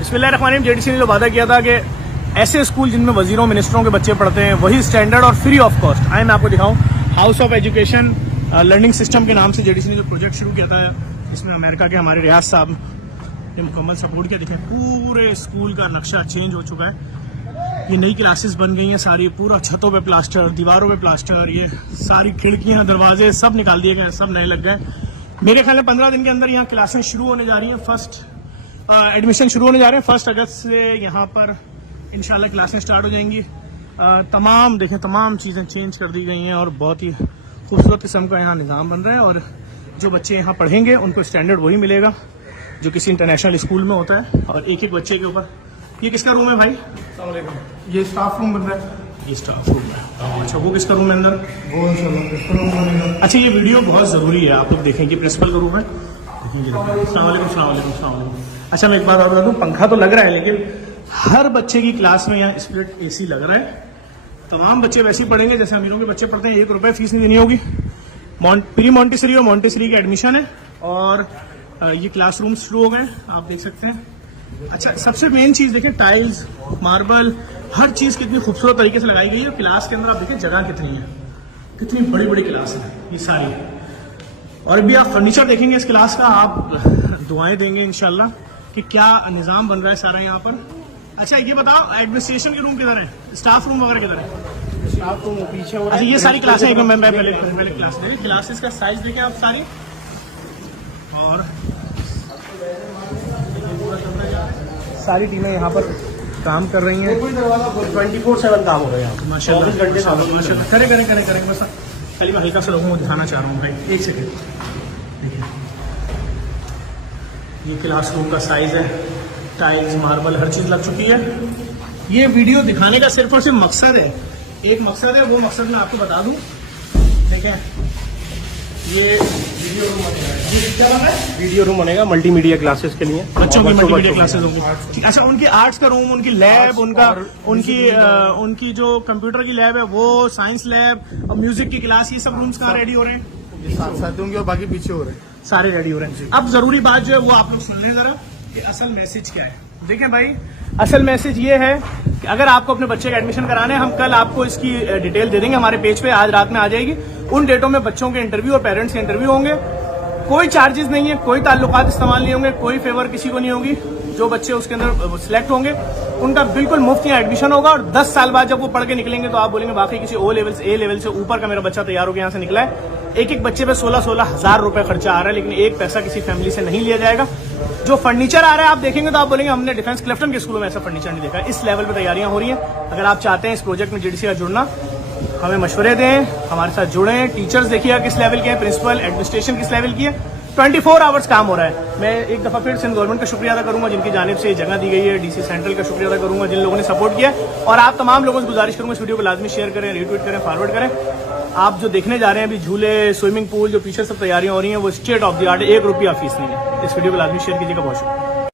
बिस्मिल्लाहिर्रहमानिर्रहीम। जेडीसी ने जो वादा किया था कि ऐसे स्कूल जिनमें वजीरों मिनिस्टरों के बच्चे पढ़ते हैं वही स्टैंडर्ड और फ्री ऑफ कॉस्ट। आए मैं आपको दिखाऊं, house of education learning system के नाम से जेडीसी ने जो प्रोजेक्ट शुरू किया था, इसमें अमेरिका के हमारे रियाज साहब ने मुकम्मल सपोर्ट किया। देखें, पूरे स्कूल का नक्शा चेंज हो चुका है। ये नई क्लासेस बन गई हैं सारी, पूरा छतों पे प्लास्टर, दीवारों पे प्लास्टर, ये सारी खिड़कियां दरवाजे सब निकाल दिए गए, सब नए लग गए। मेरे ख्याल में 15 दिन के अंदर यहाँ क्लासें शुरू होने जा रही हैं। फर्स्ट एडमिशन शुरू होने जा रहे हैं 1 अगस्त से। यहाँ पर इंशाल्लाह क्लासें स्टार्ट हो जाएंगी। तमाम देखें, तमाम चीज़ें चेंज कर दी गई हैं और बहुत ही खूबसूरत किस्म का यहाँ निज़ाम बन रहा है। और जो बच्चे यहाँ पढ़ेंगे उनको स्टैंडर्ड वही मिलेगा जो किसी इंटरनेशनल स्कूल में होता है। और एक एक बच्चे के ऊपर, ये किसका रूम है भाई? ये स्टाफ रूम बन रहा है, ये स्टाफ रूम है। अच्छा, वो किसका रूम है अंदर? वो रूम। अच्छा, ये वीडियो बहुत ज़रूरी है, आप लोग देखेंगे। प्रिंसिपल का रूम है, देखेंगे। अस्सलाम। अच्छा, मैं एक बात और बता दूँ, पंखा तो लग रहा है लेकिन हर बच्चे की क्लास में यहाँ स्प्लिट एसी लग रहा है। तमाम बच्चे वैसे ही पढ़ेंगे जैसे अमीरों के बच्चे पढ़ते हैं। 1 रुपये फीस नहीं देनी होगी। प्री मॉन्टेसरी और मॉन्टेसरी का एडमिशन है और ये क्लासरूम शुरू हो गए, आप देख सकते हैं। अच्छा, सबसे मेन चीज़ देखें, टाइल्स, मार्बल, हर चीज़ कितनी खूबसूरत तरीके से लगाई गई है। क्लास के अंदर आप देखें जगह कितनी है, कितनी बड़ी बड़ी क्लास है ये सारी। और भी आप फर्नीचर देखेंगे इस क्लास का, आप दुआएं देंगे इंशाल्लाह कि क्या निज़ाम बन रहा है सारा यहाँ पर। अच्छा, ये बताओ, एडमिनिस्ट्रेशन के रूम किधर है? स्टाफ रूम वगैरह किधर है? स्टाफ रूम पीछे हो रहा है। अच्छा, ये सारी क्लासें हैं। मैं पहले क्लास दे, क्लासेस का साइज देखें आप सारी। और सारी टीमें यहाँ पर काम कर रही हैं। 24/7 काम हो रहा है यहाँ, माशाल्लाह। 24 घंटे करें। बस कल मैं हल्का सा लोगों को दिखाना चाह रहा हूँ भाई, एक सेकेंड। देखिए, ये क्लासरूम का साइज है, टाइल्स, मार्बल, हर चीज़ लग चुकी है। ये वीडियो दिखाने का सिर्फ और सिर्फ मकसद है, एक मकसद है, वो मकसद मैं आपको बता दूं। देखें, ये वीडियो रूम बनेगा मल्टीमीडिया क्लासेस के लिए, बच्चों की मल्टीमीडिया क्लासेस होंगी। अच्छा, उनकी आर्ट्स का रूम, उनकी लैब, उनकी जो कंप्यूटर की लैब है वो, साइंस लैब और म्यूजिक की क्लास, ये सब रूम्स कहाँ रेडी हो रहे हैं? साथ होंगे और बाकी पीछे हो रहे हैं, सारे रेडी हो रहे हैं। अब जरूरी बात जो है वो आप लोग सुन लें जरा कि असल मैसेज क्या है। देखें भाई, असल मैसेज ये है कि अगर आपको अपने बच्चे का एडमिशन कराना है, हम कल आपको इसकी डिटेल दे देंगे हमारे पेज पे, आज रात में आ जाएगी। उन डेटों में बच्चों के इंटरव्यू और पेरेंट्स के इंटरव्यू होंगे। कोई चार्जेस नहीं है, कोई ताल्लुकात इस्तेमाल नहीं होंगे, कोई फेवर किसी को नहीं होगी। जो बच्चे उसके अंदर सिलेक्ट होंगे उनका बिल्कुल मुफ्त यहाँ एडमिशन होगा। और 10 साल बाद जब वो पढ़ के निकलेंगे तो आप बोलेंगे वाकई किसी ए लेवल से ऊपर का मेरा बच्चा तैयार होकर यहाँ से निकला है। एक बच्चे पे 16 हज़ार रुपए खर्चा आ रहा है, लेकिन एक पैसा किसी फैमिली से नहीं लिया जाएगा। जो फर्नीचर आ रहा है आप देखेंगे तो आप बोलेंगे हमने डिफेंस क्लिफ्टन के स्कूलों में ऐसा फर्नीचर नहीं देखा। इस लेवल पे तैयारियां हो रही हैं। अगर आप चाहते हैं इस प्रोजेक्ट में जेडीसी का जुड़ना, हमें मशवरे दें, हमारे साथ जुड़ें। टीचर्स देखिएगा किस लेवल के हैं, प्रिंसिपल, एडमिनिस्ट्रेशन किस लेवल की है। 24 आवर्स काम हो रहा है। मैं एक दफा फिर सिंध गवर्नमेंट का शुक्रिया अदा करूंगा जिनकी जानिब से ये जगह दी गई है। डीसी सेंट्रल का शुक्रिया अदा करूंगा जिन लोगों ने सपोर्ट किया। और आप तमाम लोगों से गुजारिश करूंगा इस वीडियो को लाजमी शेयर करें, रीट्वीट करें, फॉरवर्ड करें। आप जो देखने जा रहे हैं अभी झूले, स्विमिंग पूल, जो पीछे सब तैयारियां हो रही हैं वो स्टेट ऑफ द आर्ट है, 1 रुपया फीस नहीं है। इस वीडियो को लाजमी शेयर कीजिएगा। बहुत शुक्रिया।